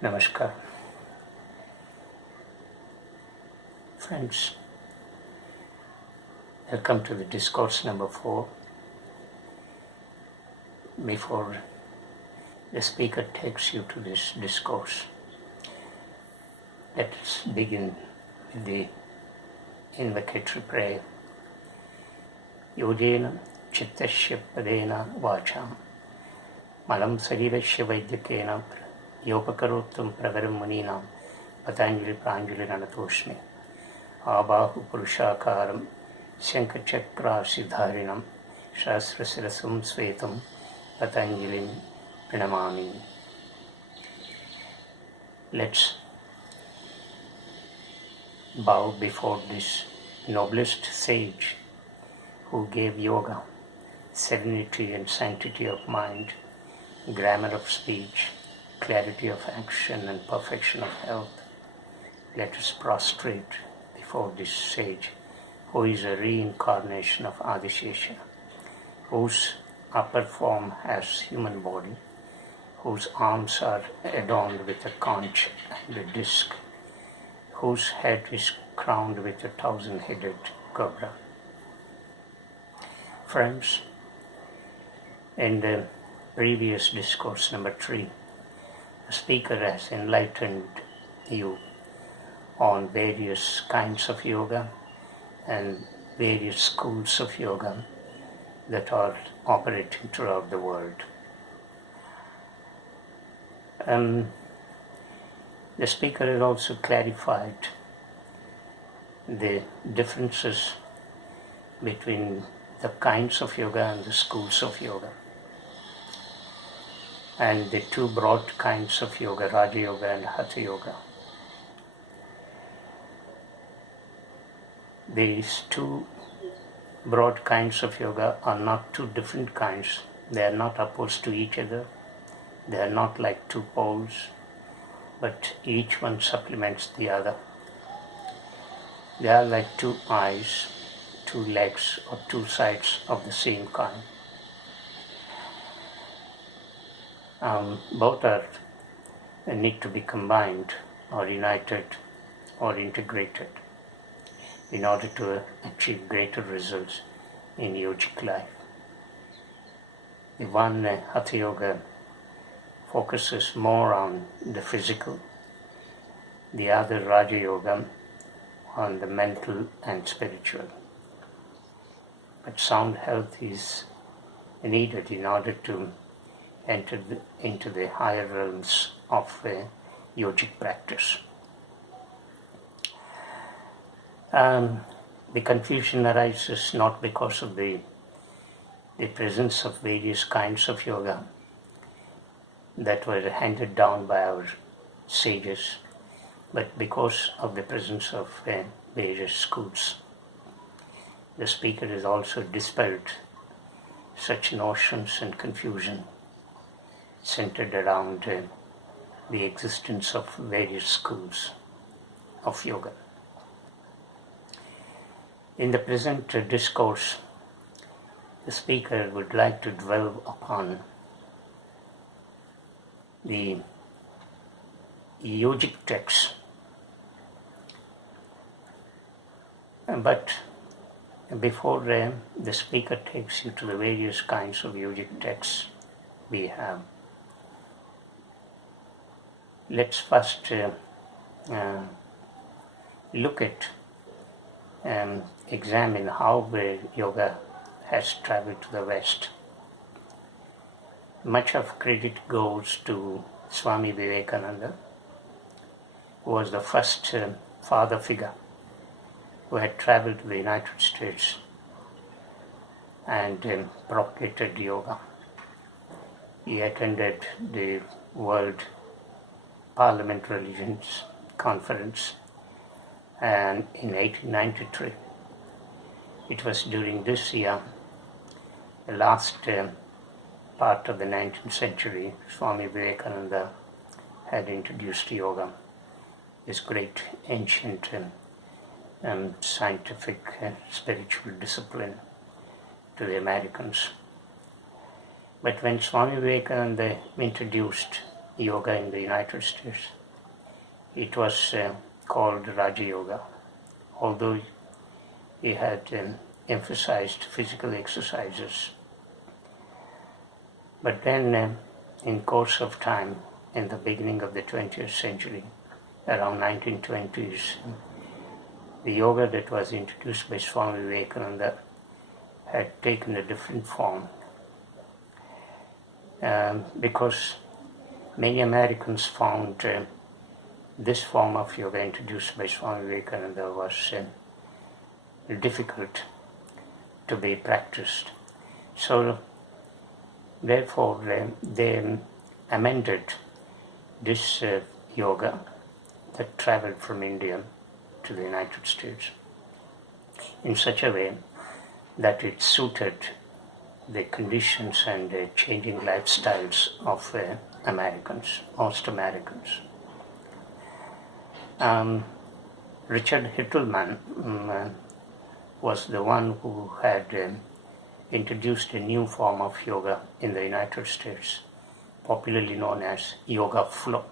Namaskar. Friends, welcome to the Discourse number 4. Before the speaker takes you to this discourse, let us begin with the invocatory prayer. Yogena, chittasya, padena, vacham, Malam, sharirasya, vaidyakena, Yopakarottam, pravaram, muninam, Patanjali, pranjalir, anato'smi, Abahu, purushakaram, Shankha, charkrasi, dharinam, Sahasra, shirasam, svetam, Patanjalim, Pranamami. Let's bow before this noblest sage who gave yoga serenity and sanctity of mind, grammar of speech, clarity of action and perfection of health. Let us prostrate before this sage who is a reincarnation of Adishesha, whose upper form has human body, whose arms are adorned with a conch and a disc, whose head is crowned with a 1,000-headed cobra. Friends, in the previous discourse number 3, the speaker has enlightened you on various kinds of yoga and various schools of yoga that are operating throughout the world. The speaker has also clarified the differences between the kinds of yoga and the schools of yoga, and the two broad kinds of yoga, Raja Yoga and Hatha Yoga. These two broad kinds of yoga are not two different kinds. They are not opposed to each other. They are not like two poles, but each one supplements the other. They are like two eyes, two legs, or two sides of the same coin. Both need to be combined or united or integrated in order to achieve greater results in yogic life. The one, Hatha Yoga, focuses more on the physical, the other, Raja Yoga, on the mental and spiritual. But sound health is needed in order to enter into the higher realms of yogic practice. The confusion arises not because of the presence of various kinds of yoga that were handed down by our sages, but because of the presence of various schools. The speaker has also dispelled such notions and confusion centered around the existence of various schools of yoga. In the present discourse, the speaker would like to dwell upon the yogic texts. But before the speaker takes you to the various kinds of yogic texts we have, let's first look at examine how yoga has traveled to the West. Much of credit goes to Swami Vivekananda, who was the first father figure who had traveled to the United States and propagated yoga. He attended the World Parliament Religions Conference and in 1893. It was during this year, the last part of the 19th century, Swami Vivekananda had introduced yoga, this great ancient scientific spiritual discipline, to the Americans. But when Swami Vivekananda introduced yoga in the United States. It was called Raja Yoga, although he had emphasized physical exercises. But then in course of time, in the beginning of the 20th century, around 1920s, the yoga that was introduced by Swami Vivekananda had taken a different form, because many Americans found this form of yoga introduced by Swami Vivekananda was difficult to be practiced. So therefore they amended this yoga that traveled from India to the United States in such a way that it suited the conditions and changing lifestyles of Americans, most Americans. Richard Hittelman was the one who had introduced a new form of yoga in the United States, popularly known as yoga flow.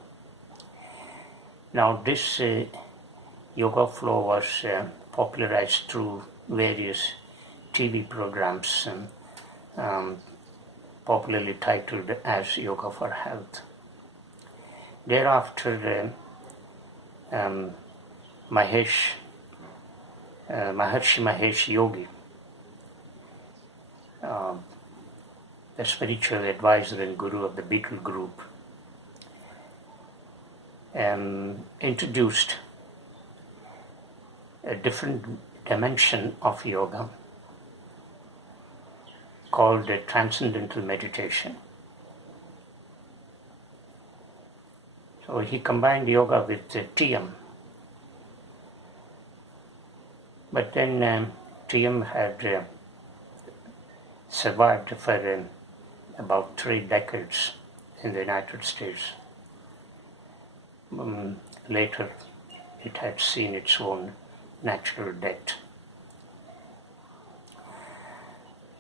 Now this yoga flow was popularized through various TV programs popularly titled as Yoga for Health. Thereafter Maharishi Mahesh Yogi, the spiritual advisor and guru of the Beatle group, introduced a different dimension of yoga called transcendental meditation. So he combined yoga with TM. But then TM had survived for about 3 decades in the United States. Later, it had seen its own natural death.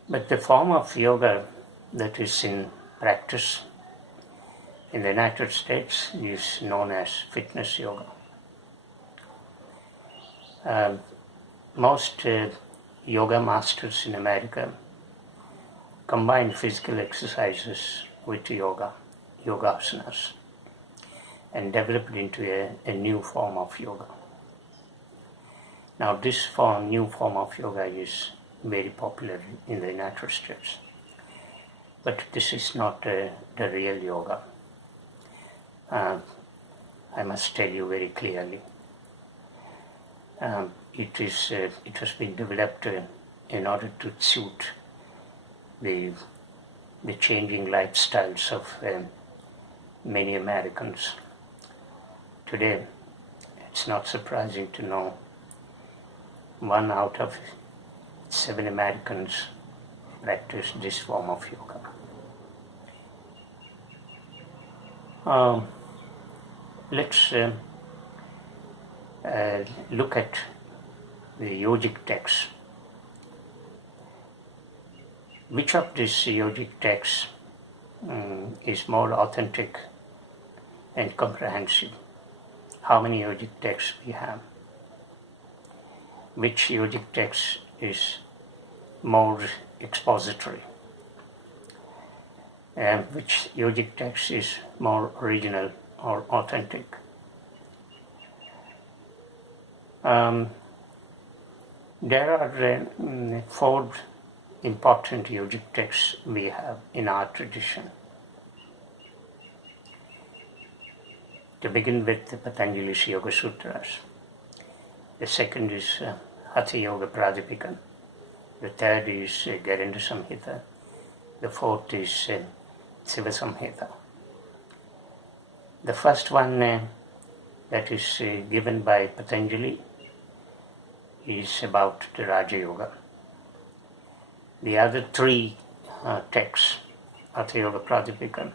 But the form of yoga that is in practice in the United States is known as fitness yoga. Most yoga masters in America combine physical exercises with yoga, yogasanas, and developed into a new form of yoga. Now this new form of yoga is very popular in the United States. But this is not the real yoga. I must tell you very clearly. It has been developed in order to suit the changing lifestyles of many Americans. Today, it's not surprising to know 1 out of 7 Americans practice this form of yoga. Let's look at the Yogic texts. Which of these Yogic texts is more authentic and comprehensive? How many Yogic texts we have? Which Yogic text is more expository? And which Yogic text is more original or authentic? There are 4 important Yogic texts we have in our tradition. To begin with, the Patanjali's Yoga Sutras. The second is Hatha Yoga Pradipika. The third is Garindra Samhita. The fourth is Siva Samhita. The first one that is given by Patanjali is about the Raja Yoga. The other 3 texts, Hatha Yoga Pradipika,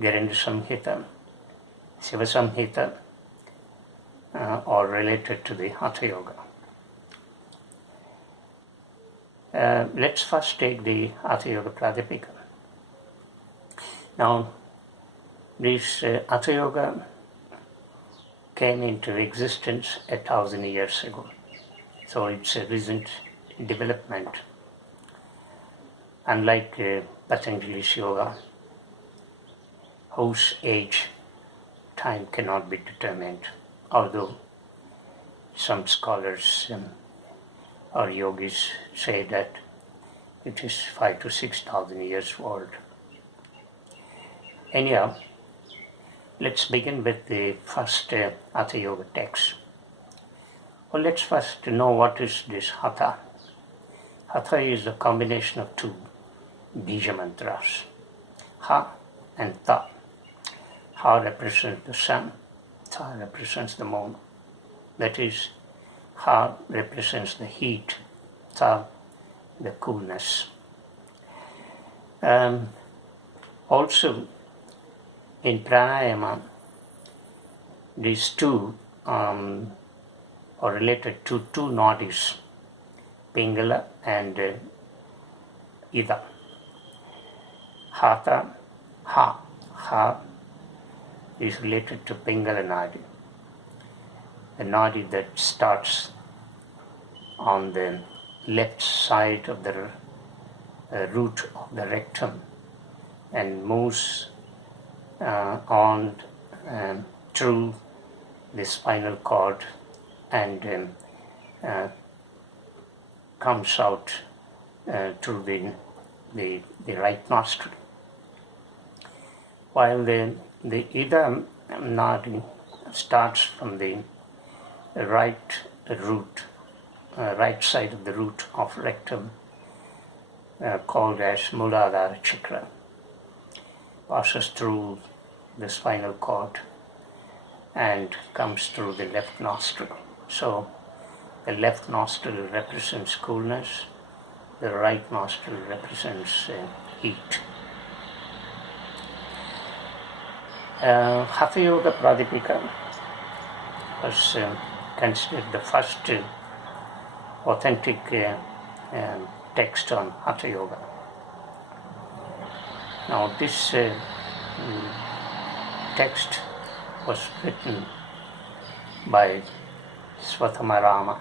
Garindra Samhita, Siva Samhita, are related to the Hatha Yoga. Let's first take the Hatha Yoga Pradipika. Now, this Hatha Yoga came into existence 1,000 years ago. So it's a recent development. Unlike Patanjali's yoga, whose age time cannot be determined, although some scholars or yogis say that it is 5,000 to 6,000 years old. Anyhow, let's begin with the first Hatha Yoga text. Well, let's first know what is this Hatha. Hatha is a combination of two bija mantras, Ha and Ta. Ha represents the sun, Ta represents the moon. That is, Ha represents the heat, Ta the coolness. Also, in pranayama, these two are related to two nadis, Pingala and Ida. Hatha, Ha is related to Pingala nadi, the nadi that starts on the left side of the root of the rectum and moves on through the spinal cord and comes out through the right nostril. While the Ida nadi starts from the right root, right side of the root of rectum, called as Muladhara chakra, passes through the spinal cord and comes through the left nostril. So the left nostril represents coolness, the right nostril represents heat. Hatha Yoga Pradipika was considered the first authentic text on Hatha Yoga. Now this text was written by Svetam,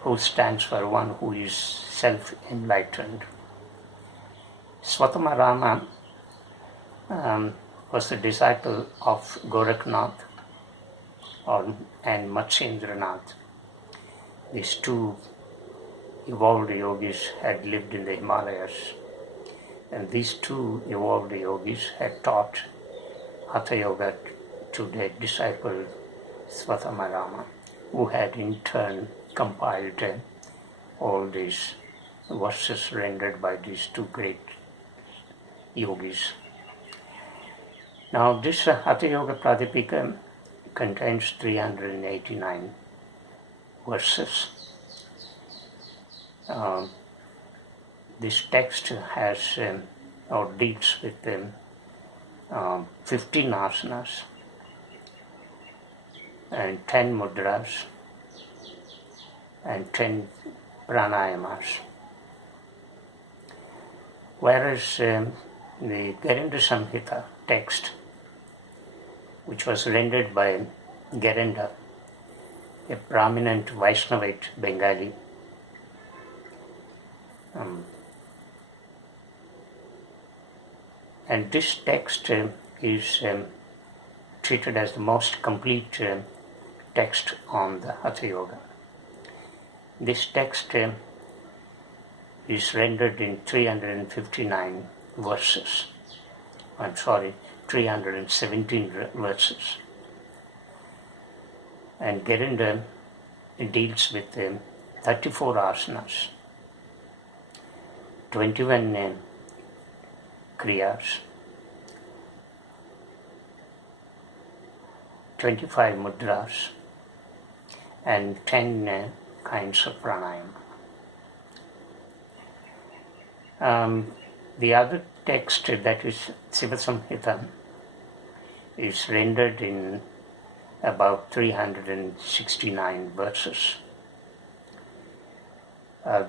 who stands for one who is self-enlightened. Svetam was the disciple of Gorakhnath and Matsyendranath. These two evolved yogis had lived in the Himalayas, and these two evolved yogis had taught Hatha Yoga to their disciple Svetam, who had in turn compiled all these verses rendered by these two great yogis. Now this Hatha Yoga Pradipika contains 389 verses. This text has or deals with 15 asanas and 10 mudras and 10 pranayamas. Whereas the Gerenda Samhita text, which was rendered by Gerenda, a prominent Vaishnavite Bengali, and this text is treated as the most complete text on the Hatha Yoga. This text is rendered in 359 verses. 317 verses. And Gerenda deals with 34 asanas, 21 kriyas, 25 mudras, and 10 kinds of pranayama. The other text, that is Siva Samhita, is rendered in about 369 verses.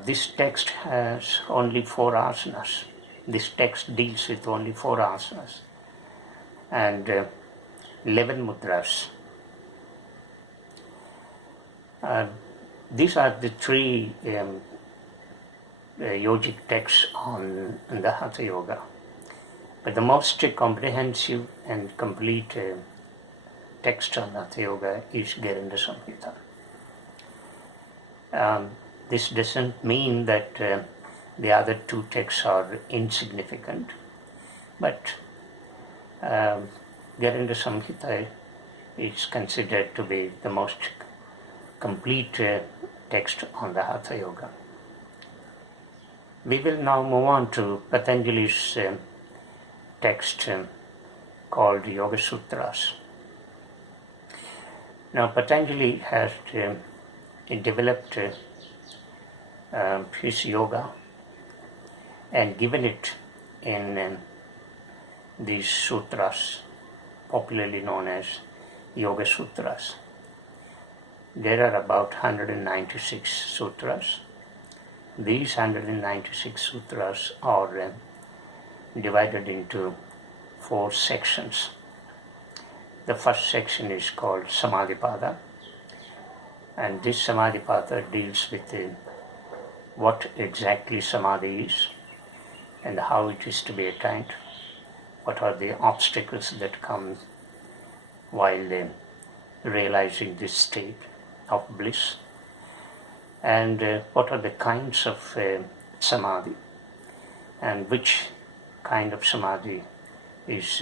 This text has only 4 asanas. This text deals with only 4 asanas and 11 mudras. These are the 3 yogic texts on the Hatha Yoga. But the most comprehensive and complete text on Hatha Yoga is Geranda Samhita. This doesn't mean that the other 2 texts are insignificant, but Geranda Samhita is considered to be the most complete text on the Hatha Yoga. We will now move on to Patanjali's text called Yoga Sutras. Now Patanjali has developed his yoga and given it in these sutras, popularly known as Yoga Sutras. There are about 196 sutras. These 196 sutras are divided into 4 sections. The first section is called Samadhipada, and this Samadhipada deals with what exactly Samadhi is and how it is to be attained, what are the obstacles that come while realizing this state of bliss, and what are the kinds of Samadhi, and which kind of Samadhi is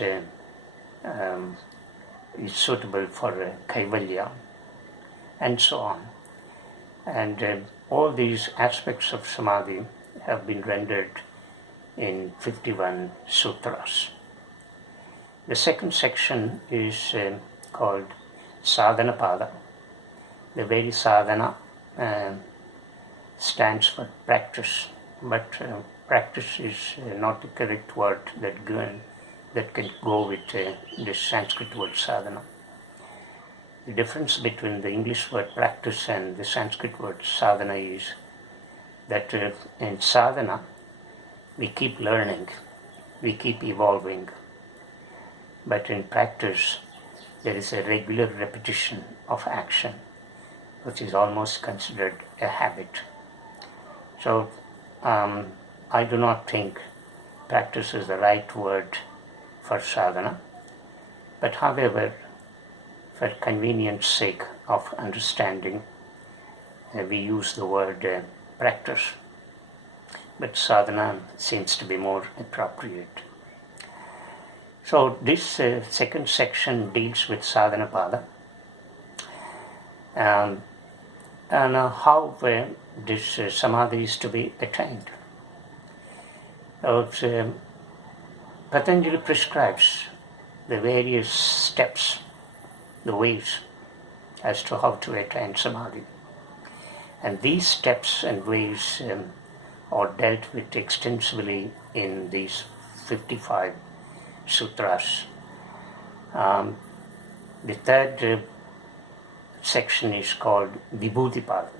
suitable for Kaivalya, and so on. And all these aspects of Samadhi have been rendered in 51 sutras. The second section is called Sadhanapada. The very sadhana stands for practice, but practice is not the correct word that can go with the Sanskrit word sadhana. The difference between the English word practice and the Sanskrit word sadhana is that in sadhana we keep learning, we keep evolving, but in practice there is a regular repetition of action, which is almost considered a habit. So I do not think practice is the right word for sadhana, but however, for convenience sake of understanding, we use the word practice, but sadhana seems to be more appropriate. So this second section deals with sadhanapada and how this samadhi is to be attained. So Patanjali prescribes the various steps, the ways as to how to attain samadhi. And these steps and ways are dealt with extensively in these 55 sutras. The third section is called Vibhuti-pada.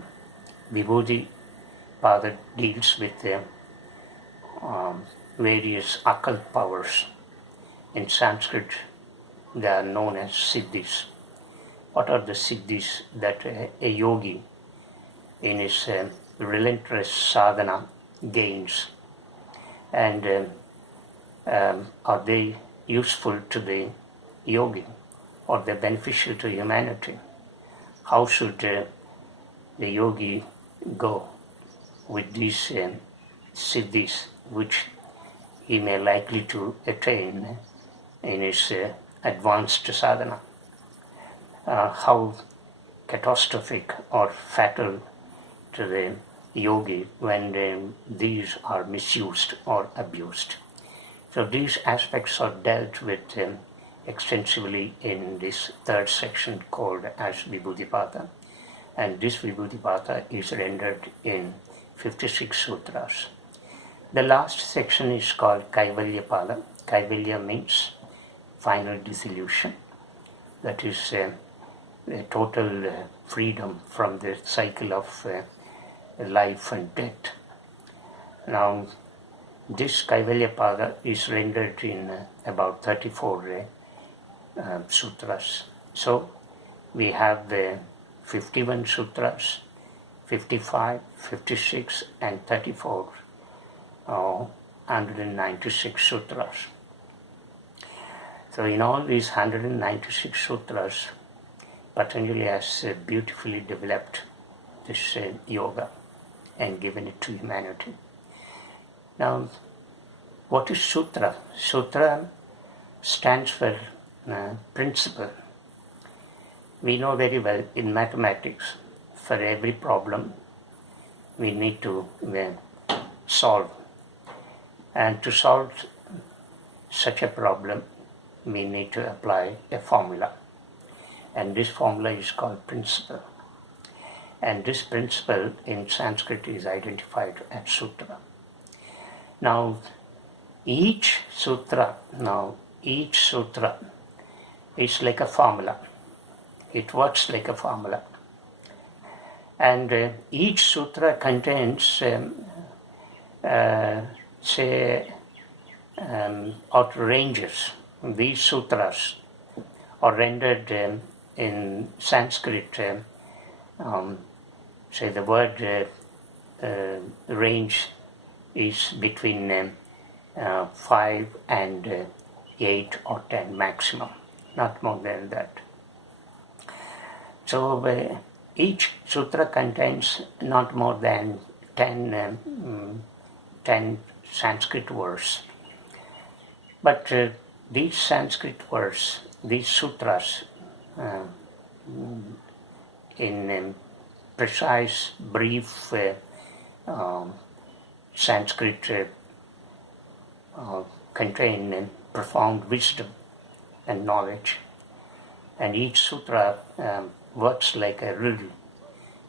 Vibhuti-pada deals with various occult powers. In Sanskrit, they are known as siddhis. What are the siddhis that a yogi in his relentless sadhana gains? And are they useful to the yogi? Are they beneficial to humanity? How should the yogi go with these siddhis which he may likely to attain in his advanced sadhana? How catastrophic or fatal to the yogi when these are misused or abused. So these aspects are dealt with extensively in this third section called as Vibhuti-pada, and this Vibhuti-pada is rendered in 56 sutras. The last section is called Kaivalya-pada. Kaivalya means final dissolution, that is a total freedom from the cycle of life and death. Now, this Kaivalyapada is rendered in about 34 sutras. So, we have the 51 sutras, 55, 56 and 34, 196 sutras. So in all these 196 sutras, Patanjali has beautifully developed this yoga and given it to humanity. Now, what is sutra? Sutra stands for principle. We know very well in mathematics, for every problem we need to solve. And to solve such a problem, we need to apply a formula. And this formula is called principle. And this principle in Sanskrit is identified as sutra. Now, each sutra is like a formula. It works like a formula. And each sutra contains, or ranges. These sutras are rendered in Sanskrit, say the word range is between 5 and 8 or 10 maximum, not more than that. So each sutra contains not more than 10 Sanskrit words. But these Sanskrit words, these sutras, in precise, brief Sanskrit contain profound wisdom and knowledge. And each sutra works like a riddle,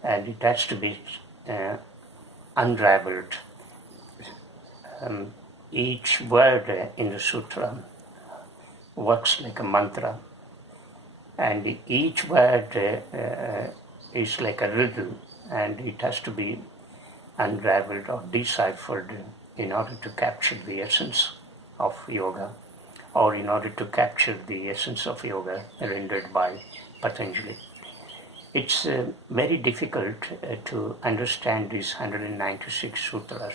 and it has to be unraveled. Each word in the sutra works like a mantra, and each word is like a riddle, and it has to be unraveled or deciphered in order to capture the essence of yoga, or in order to capture the essence of yoga rendered by Patanjali. It's very difficult to understand these 196 sutras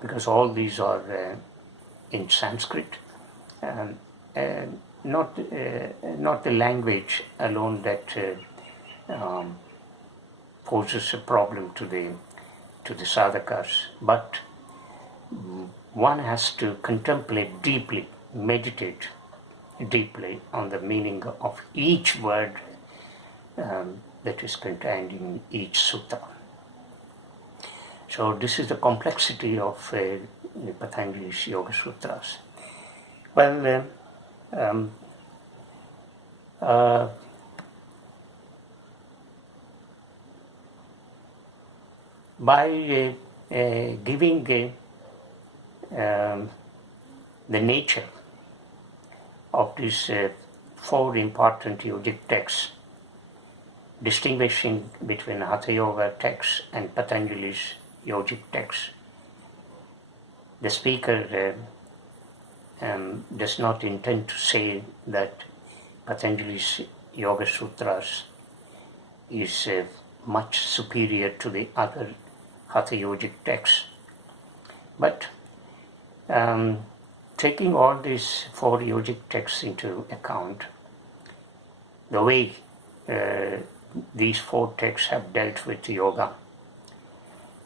because all these are in Sanskrit. Not the language alone that poses a problem to the sadhakas, but one has to contemplate deeply, meditate deeply on the meaning of each word that is contained in each sutta. So this is the complexity of Patanjali's Yoga Sutras. Well, by giving the nature of these 4 important yogic texts, distinguishing between Hatha Yoga texts and Patanjali's yogic texts, the speaker does not intend to say that Patanjali's Yoga Sutras is much superior to the other Hatha yogic texts. But taking all these 4 yogic texts into account, the way these 4 texts have dealt with yoga,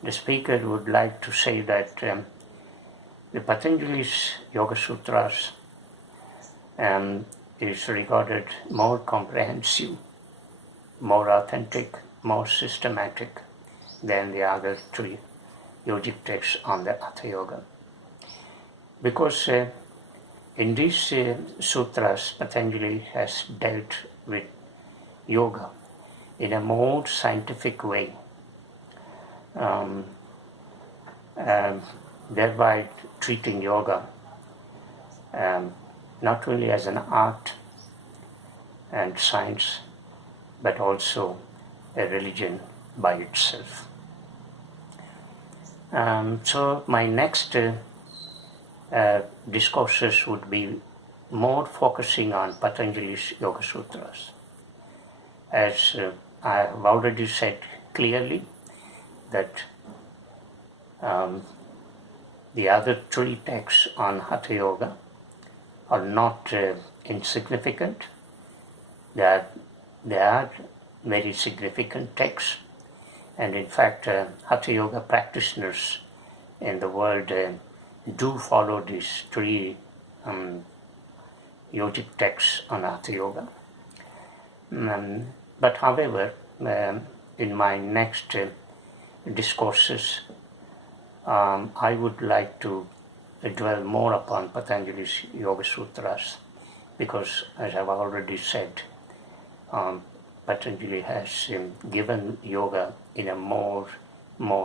the speaker would like to say that the Patanjali's Yoga Sutras is regarded more comprehensive, more authentic, more systematic than the other 3 yogic texts on the Hatha Yoga. Because in these sutras, Patanjali has dealt with yoga in a more scientific way, thereby treating yoga not only as an art and science, but also a religion by itself. So my next discourses would be more focusing on Patanjali's Yoga Sutras. As I have already said clearly that the other three texts on Hatha Yoga are not insignificant. They are very significant texts, and in fact Hatha Yoga practitioners in the world do follow these three yogic texts on Hatha Yoga. But however, in my next discourses, I would like to dwell more upon Patanjali's Yoga Sutras, because as I've already said, Patanjali has given yoga in a more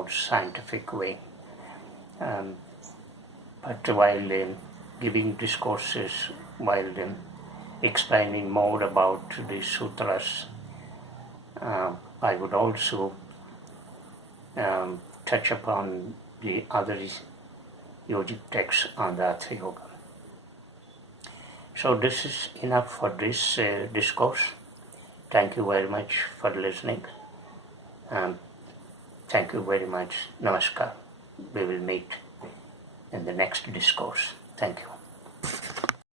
scientific way. But while giving discourses, while explaining more about the sutras, I would also touch upon the other yogic texts on the Hatha Yoga. So this is enough for this discourse. Thank you very much for listening. Thank you very much. Namaskar. We will meet in the next discourse. Thank you.